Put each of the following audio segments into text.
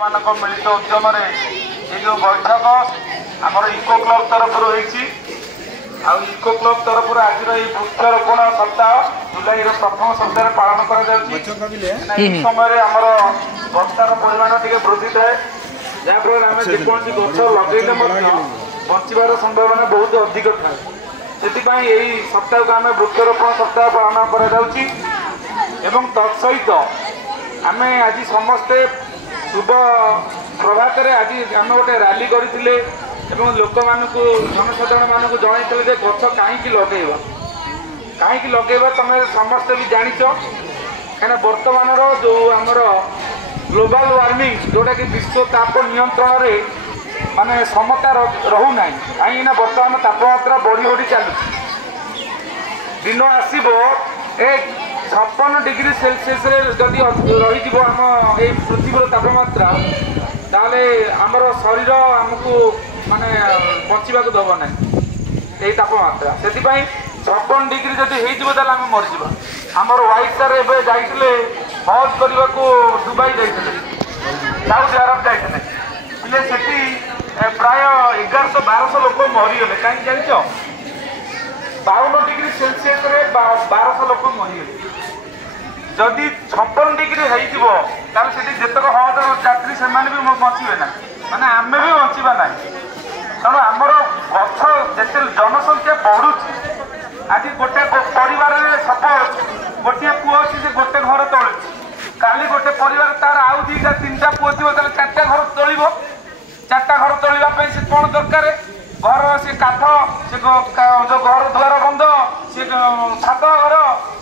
ମାନଙ୍କ ମିଳିତ ଉଦ୍ୟମରେ ଏ ଯେଉଁ ବୈଠକ ଆମର ଇକୋ କ୍ଲବ ତରଫରୁ ହେଇଛି। ଆଉ ଇକୋ କ୍ଲବ ତରଫରୁ ଆଜିର ଏହି ବୃକ୍ଷରୋପଣ ସପ୍ତାହ ଜୁଲାଇର ପ୍ରଥମ ସପ୍ତାହରେ ପାଳନ କରାଯାଉଛି। ଏହି ସମୟରେ ଆମର ବର୍ଷାର ପରିମାଣ ଟିକେ ବୃଦ୍ଧି ଥାଏ, ଯାହାଫଳରେ ଆମେ ଯେକୌଣସି ଗଛ ଲଗେଇଲେ ମଧ୍ୟ ବଞ୍ଚିବାର ସମ୍ଭାବନା ବହୁତ ଅଧିକ ଥାଏ। ସେଥିପାଇଁ ଏହି ସପ୍ତାହକୁ ଆମେ ବୃକ୍ଷରୋପଣ ସପ୍ତାହ ପାଳନ କରାଯାଉଛି। ଏବଂ ତତ୍ସହିତ ଆମେ ଆଜି ସମସ୍ତେ शुभ प्रभात आज आम गोटे रैली करते लोक मानू जनसाधारण मानक जनईले गछ कहीं लगेब तुम समस्ते भी जाच कहीं बर्तमान जो आमर ग्लोबल वार्मिंग जोटा कि विश्व ताप नियंत्रण माने समता रहूना कहीं बर्तमान तापमात्रा बढ़ी बढ़ी चलुची दिन आसब 56 डिग्री सेल्सियस जदि रही आम ये पृथ्वीर तापमात्रा ताले आमर शरीर आमको माने बचवा दब ना ये तापमात्रा से 56 डिग्री जदि हो मरीज आमर वाइफ सर एवं जाइए हज करने को दुबई जाते साउदी अरब जाते से प्राय 1100-1200 लोक मरीगले कहीं जान 52 डिग्री सेल्सियस 1200 लोक मरीगले जदि 56 डिग्री होतक हज यात्री से बचे ना माने आम भी बचा ना तेणु आमर गछ जिते जनसंख्या बढ़ुची आज गोटे परिवार सपोज गोटे पुओ अच्छी से गोटे घर तोल काली गोटे परिवार तार आउ 2-3टा पुओ थी 4टा घर तोल 4टा घर तोलवाई से कौन दरकार घर से काठ से जो घर द्वार बंध से छात घर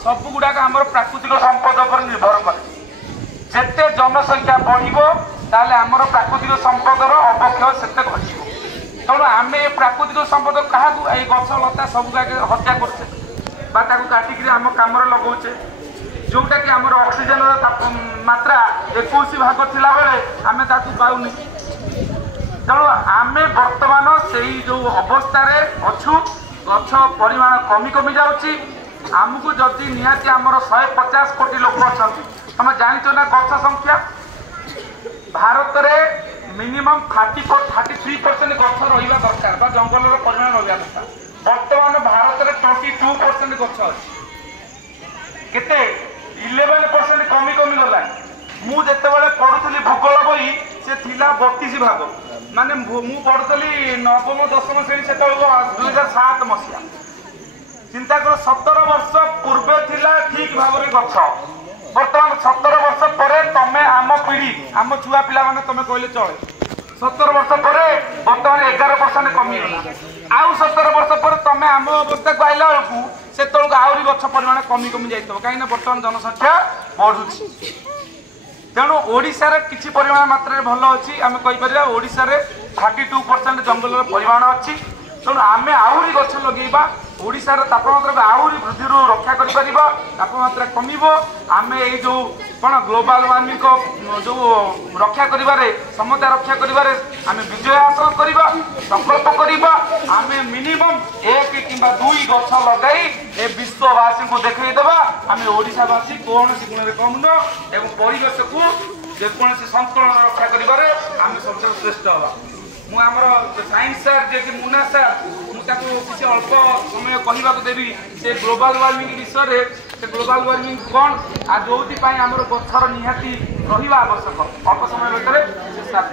सब गुड़ाक आम प्राकृतिक संपद पर निर्भर करे जिते जनसंख्या बढ़े आमर प्राकृतिक संपदर अवक्षय से घटो तेणु आम प्राकृतिक संपद क्या गछ लता सब हत्या करछे काटिक आम कम लगौचे जोटा कि आमर ऑक्सीजन मात्रा 21 भाग थिला बेले आमे ताकू पाउनी तेणु आम बर्तमान से जो अवस्था अच्छु गछ परिमाण कमी कमी जाऊँगी आमको जदि निहाती आमर 150 कोटी लोक अच्छा तुम जाच ना गछ संख्या भारत में मिनिमम 33% गछ रहा दरकार जंगल परिमाण रहा दरकार बर्तमान भारत में 22% गछ अच्छे केते 11% कमी कमी गला मुझे पढ़ुली भूगोल बही से थिला 32 भाग माने मु पढ़ुली 9म 10म श्रेणी से 2007 मसीहा चिंता कर 17 वर्ष पूर्वे थिला ठीक भाव में गछ बर्तमान 17 वर्ष पर तमें आम पीढ़ी आम छुआ पिला माने तमें कहले चले 17 वर्ष पर बर्तमान 11% कमी आउ 17 वर्ष पर तमें आम अवस्था को आइला बेलू से आहरी गछ परिमाण कमी कमी जाइए कहीं बर्तमान जनसंख्या बढ़ुची तेणु ओडिशा रे किछि परिमाण मात्रा भल अच्छी आम कहीपर ओडिशा रे 32% जंगल परिमाण अच्छी तेणु आम आहरी गछ लगेबा ओडिशा रे तापमात्रा आहरी वृद्धि रक्षा कर तापमात्रा कमिबो आम ये जो कौन ग्लोबल वार्मिंग को जो रक्षा करिबारे समता रक्षा करिबारे आम विजय हासिल करबा संकल्प करबा आम मिनिमम 1 किंबा 2 गछ लगाई ए विश्ववासी को देखई देबा आम ओडिशावासी कौन सी गुण रे कम न एवं परिवेश को जेकोसी संतुलन रक्षा करिबारे आम सबसे श्रेष्ठ हवा मु आमर साइंस सर जे कि मुना सर मुझे किसी अल्प समय कहवा देवी से ग्लोबल वार्मिंग विषय से ग्लोबल वार्मिंग कौन आ जो आमर गछर निहाती रहा आवश्यक अल्प समय भितर से साथ